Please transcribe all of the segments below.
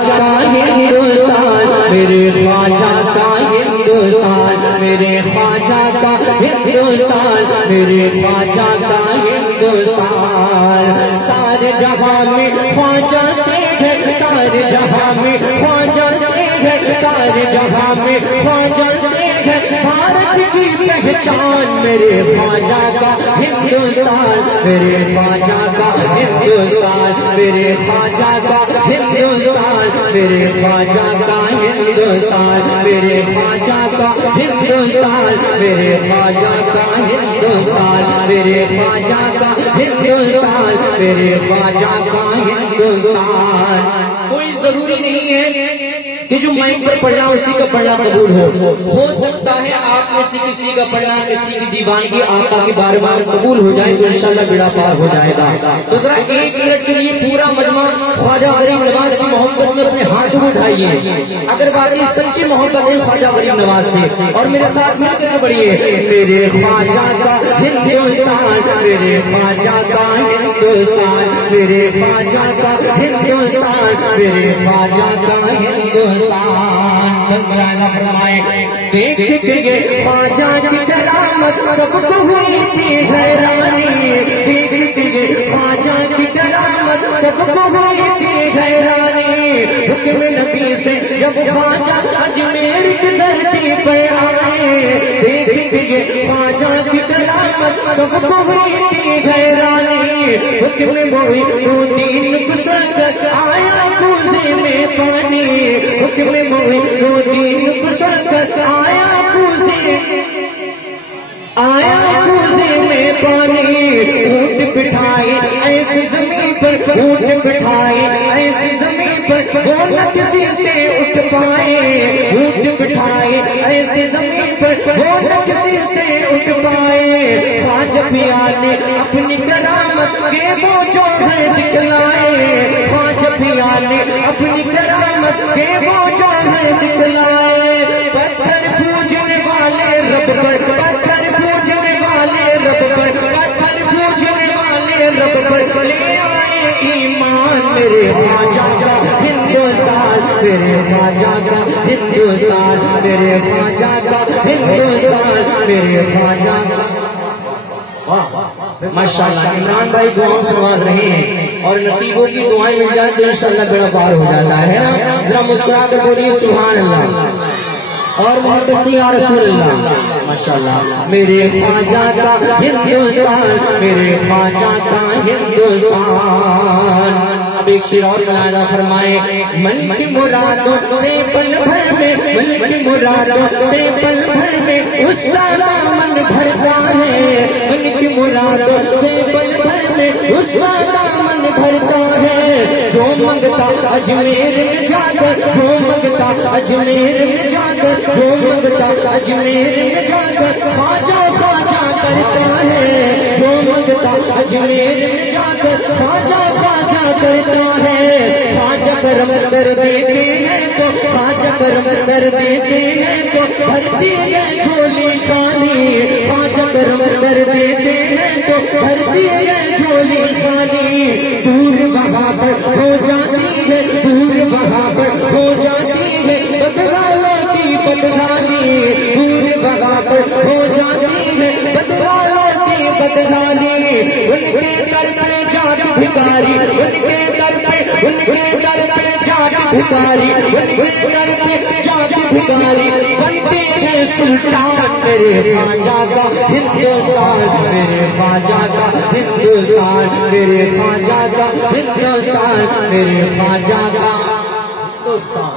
کا ہندوستان میرے خواجہ کا ہندوستان میرے خواجہ کا ہندوستان میرے خواجہ کا ہندوستان سارے جہاں میں خواجہ سے ہے سارے جہاں میں خواجہ سے ہے سارے جہاں میں خواجہ سے ہے بھارت کی پہچان میرے خواجہ کا ہندوستان میرے خواجہ کا ہندوستان میرے خواجہ کا ہندوستان میرے خواجہ کا ہندوستان میرے خواجہ کا ہندوستان میرے خواجہ کا ہندوستان میرے خواجہ کا ہندوستان میرے خواجہ کا ہندوستان کوئی ضروری نہیں ہے کہ جو مائک پر پڑھنا اسی کا پڑھنا قبول ہو سکتا ہے آپ میں سے کسی کا پڑھنا کسی کی دیوانگی آقا کی بار بار قبول ہو جائے تو انشاءاللہ بیڑا پار ہو جائے گا تو ذرا ایک منٹ کے لیے پورا مجمع خواجہ غریب نواز کی محبت میں اپنے ہاتھوں اٹھائیے اگر واقعی سچی محبت ہے خواجہ غریب نواز سے اور میرے ساتھ مل کر پڑھیے میرے خواجہ کا ہندوستان میرے خواجہ کا ہندوستان میرے خواجہ کا ہندوستان میرے خواجہ کا ہندوستان فرمائے دیکھ کے یہ خواجہ کی کرامت سب کو ہوئی تھی حیرانی دیکھ کے یہ خواجہ کی کرامت سب کو ہوئی تھی حیرانی حکم نبی سے جب خواجہ اجمیر کی دھرتی پر آئے دیکھ کے یہ خواجہ کی کرامت سب کو ہوئی تھی حیرانی حکم معین کشک آیا کوزے میں پانی حکم معین کشک آیا کوزے میں پانی اونٹ بٹھائی ایسی زمین پر اونٹ بٹھائی ایسی زمین پر وہ نہ کسی سے اٹھ پائے اونٹ بٹھائی ایسی زمین پر وہ نہ کسی سے اٹھ پائے خواجہ پیا نے اپنی کرامت کے وہ جو ہے دکھلائے خواجہ پیا نے اپنی کرامت کے وہ جو ہے دکھلائے پتھر پوجنے والے رب پر پتھر پوجنے والے رب پر پتھر پوجنے والے رب پر لے آئے ایمان میرے خواجہ کا ہندوستان میرے خواجہ کا ہندوستان میرے خواجہ کا ہندوستان میرے خواجہ کا ماشاءاللہ عمران بھائی دعاؤں سے نواز رہے ہیں اور نتیبوں کی دعائیں مل جائیں تو انشاءاللہ بیڑا پار ہو جاتا ہے نا ذرا مسکرا کر بولیے سبحان اللہ اور محمد یا رسول اللہ ماشاءاللہ میرے خواجہ کا ہندوستان میرے خواجہ کا ہندوستان اب ایک شعر اور ملاحظہ فرمائے من کی مرادوں سے پل بھر میں من کی مرادوں سے پل بھر میں اس کا دامن بھرتا ہے من کی مرادوں سے پل بھر میں اس کا دامن بھرتا ہے جو منگتا اجمیر میں جا کر جو منگتا اجمیر میں جا کر جو منگتا اجمیر میں جا کر خواجہ خواجہ کرتا ہے جو منگتا اجمیر میں جا کر خواجہ خواجہ کرتا ہے خواجہ کرم کر دیتے ہیں تو خواجہ کرم کر دیتے ہیں تو بھرتی ہے جھولی خالی خواجہ کرم کر دیتے ہیں تو بھرتی ہے جھولی خالی دور وہاں پر ہو جاتی ہے دور وہاں پر ہو جاتی ہے بدغالوں کی بدغالی دور وہاں پر ہو جاتی ہے بدغالوں کی بدغالی ان کے در پہ جاگ بھکاری ان کے در پہ جاگ بھکاری ان کے در پہ جاگ بھکاری بنتے ہیں سلطان میرے خواجہ کا ہندوستان میرے خواجہ کا ہندوستان میرے خواجہ کا ہندوستان میرے خواجہ کا ہندوستان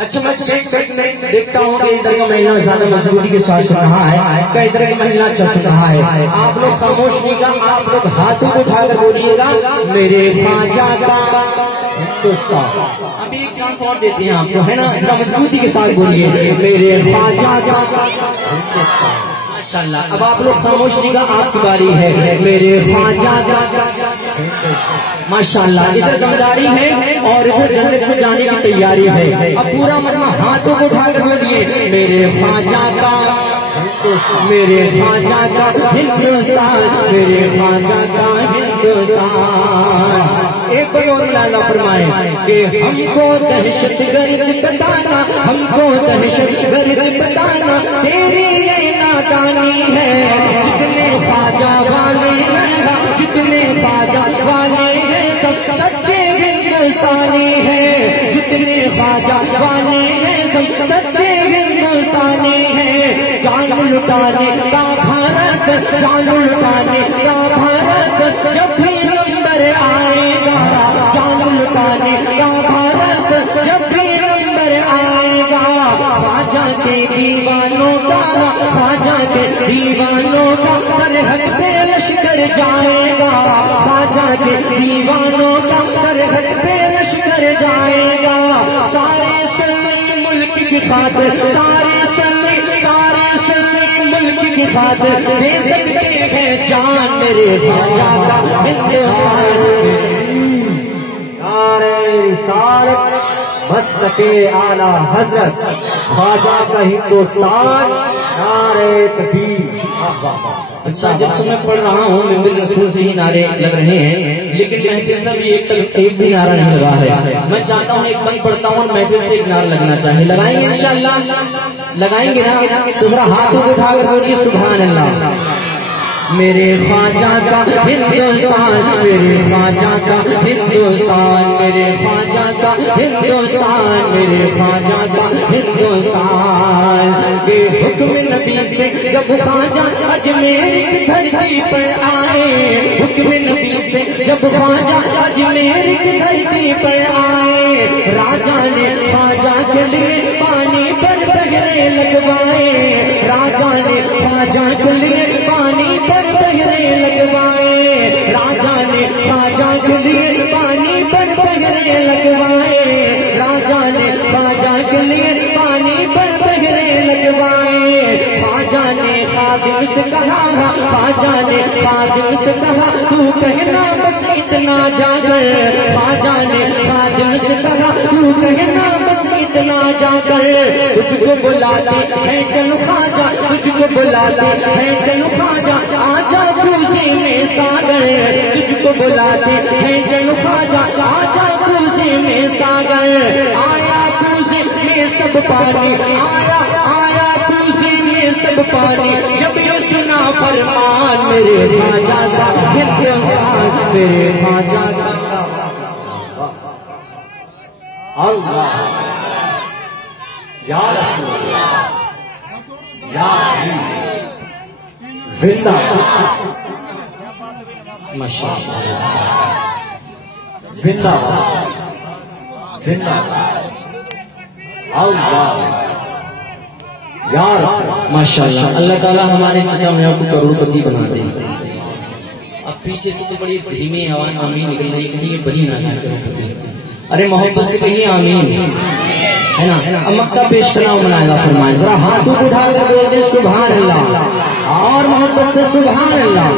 اچھا میں چیک کٹ میں دیکھتا ہوں کہ ادھر کا محلہ زیادہ مضبوطی کے ساتھ سن رہا ہے کہ ادھر کا محلہ اچھا سن رہا ہے آپ لوگ خاموش نہیں گا آپ لوگ ہاتھوں کو اٹھا کر بولیے گا میرے خواجہ کا ہندوستان ابھی ایک چانس اور دیتے ہیں آپ کو ہے نا ذرا مضبوطی کے ساتھ بولیے میرے خواجہ کا ہندوستان ماشاءاللہ اب آپ لوگ خاموش نہیں گا آپ کی باری ہے میرے خواجہ کا ماشاءاللہ ادھر دمداری ہے اور ادھر جنت میں جانے کی تیاری ہے اب پورا مجمع ہاتھوں کو اٹھا کر بولیے میرے خواجہ کا میرے خواجہ کا ہندوستان میرے خواجہ کا ہندوستان ایک بار اور ملاحظہ فرمائیں کہ ہم کو دہشت گرد بتانا، ہم کو دہشت گرد بتانا تیری یہ نادانی ہے. جتنے خواجہ والے ہیں، جتنے خواجہ والے ہیں سب سچے ہندوستانی ہیں. جتنے خواجہ والے ہیں سب سچے ہندوستانی ہیں. جان لٹانے کا بھارت، جان لٹانے کا بھارت جب بھی نمبر آئے گا. جان لٹانے کا بھارت جب بھی نمبر آئے گا. خواجہ کے دیوانوں کا، خواجہ کے دیوانوں کا سرحد پہ لشکر جائے گا. خواجہ کے دیوانوں کا سرحد پہ لشکر جائے گا. سارے سنی ملک کی خاطر، سارے سنی ملک کی خاطر دے سکتے ہیں جان میرے خواجہ کا ہندوستان. مسلک اعلیٰ حضرت خواجہ کا ہندوستان، نعرہ تکبیر. اچھا، جب سے میں پڑھ رہا ہوں ممبر رسول سے ہی نعرے لگ رہے ہیں، لیکن محفل سے بھی ایک بھی نعرہ نہیں لگا ہے. میں چاہتا ہوں ایک بند پڑھتا ہوں اور محفل سے ایک نعرہ لگنا چاہیے. لگائیں گے انشاءاللہ؟ لگائیں گے نا؟ دوسرا ہاتھ اٹھا کر بولیے سبحان اللہ. میرے خواجہ کا ہندوستان، میرے خواجہ کا ہندوستان، میرے خواجہ کا ہندوستان، میرے خواجہ کا ہندوستان. بے حکم نبی سے جب خواجہ اجمیر کی دھرتی پر آئے، حکم نبی سے جب خواجہ اجمیر کی دھرتی پر آئے، راجا نے خواجہ کے لیے پانی پر پگھرے لگوائے. راجا نے خواجہ کے لیے پانی پر پگھرے لگوائے. راجا نے خواجہ کے لیے پانی پر پگھرے لگوائے. راجا نے خواجہ کے لیے پانی پر پگھرے لگوائے. خواجہ نے خادم سے کہا، خواجہ نے خادم سے کہا تو کہنا بس اتنا جا کر. خواجہ نے خادم سے کہا تو کہنا بس اتنا جا کر. تجھ کو بلاتے ہیں چل خواجہ، تجھ کو بلاتے ہیں چل خواجہ آجا کوزے میں ساگر. تجھ کو بلاتے ہیں چل خواجہ آجا کوزے میں ساگر. آیا کوزے میں سب پانی، آیا کوزے میں سب پانی. جب یہ سنا فرمان میرے خواجہ کا ہندوستان، میرے خواجہ کا اللہ یا رسول اللہ یا زندہ ماشاءاللہ زندہ زندہ اللہ یا رسول. ماشاءاللہ. اللہ تعالیٰ ہمارے چچا میاں کو کروڑ پتی بنا دے. اب پیچھے سے تو بڑی دھیمی آواز آمین نکل رہی، کہیں یہ بنی نہ جائے کروڑ پتی. ارے محبت سے کہیں آمین ہے نا. اب مکہ پیش کرنا ملاحظہ فرمائیں، ذرا ہاتھوں کو اٹھا کر بول دیں سبحان اللہ، اور محبت سے سبحان اللہ.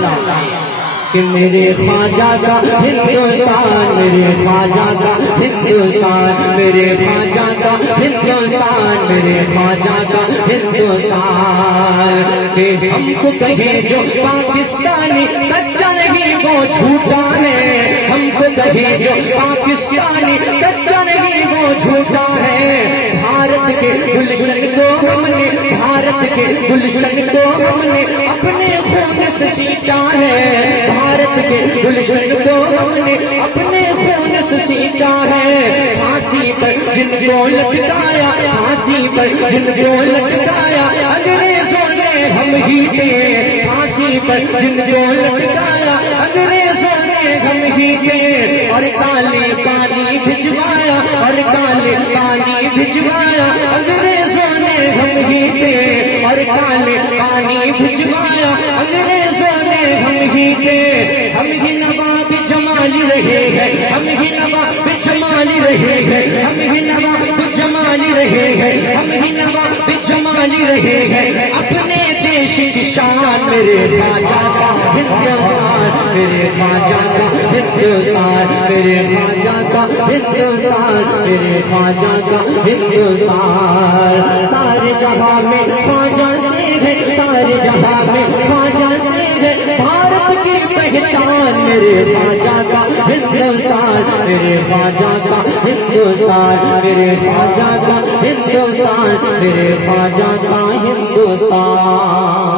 کہ میرے خواجہ کا ہندوستان، میرے خواجہ کا ہندوستان، میرے خواجہ کا ہندوستان، میرے خواجہ کا ہندوستان. کہ ہم کو کہے جو پاکستانی سچا نہیں وہ جھوٹا ہے. ہم کو کہے جو پاکستانی سچا نہیں وہ جھوٹا ہے. بھارت کے گلشن کو ہم نے، بھارت کے گلشن کو ہم نے اپنے خون سے سینچا ہے. بھارت کے گلشن کو ہم نے اپنے خون سے سینچا ہے. پھانسی پر جن کو لٹکایا، پھانسی پر جن کو لٹکایا انگریزوں نے ہم ہی تھے. پھانسی پر جن کو لٹکایا انگریزوں نے ہم ہی تھے. اور کالے پانی بھجوایا، اور کالے پانی بھجوایا انگریزوں نے ہم ہی تھے. اور کالے پانی بھجوایا انگریزوں نے ہم ہی تھے. ہم ہی نواب جمالی رہے ہیں، ہم ہی نواب جمالی رہے ہیں، ہم ہی نواب جمالی رہے ہیں، ہم ہی نواب جمالی رہے ہیں. اپنے دیش کی شان میرے خواجہ کا ہندوستان، میرے خواجہ کا ہندوستان، میرے خواجہ کا ہندوستان، میرے خواجہ کا ہندوستان. سارے جہاں میں خواجہ سے ہے، سارے جہاں میں خواجہ سے ہے. بھارت کی پہچان میرے خواجہ کا ہندوستان، میرے خواجہ کا ہندوستان، میرے خواجہ کا ہندوستان، میرے خواجہ کا ہندوستان.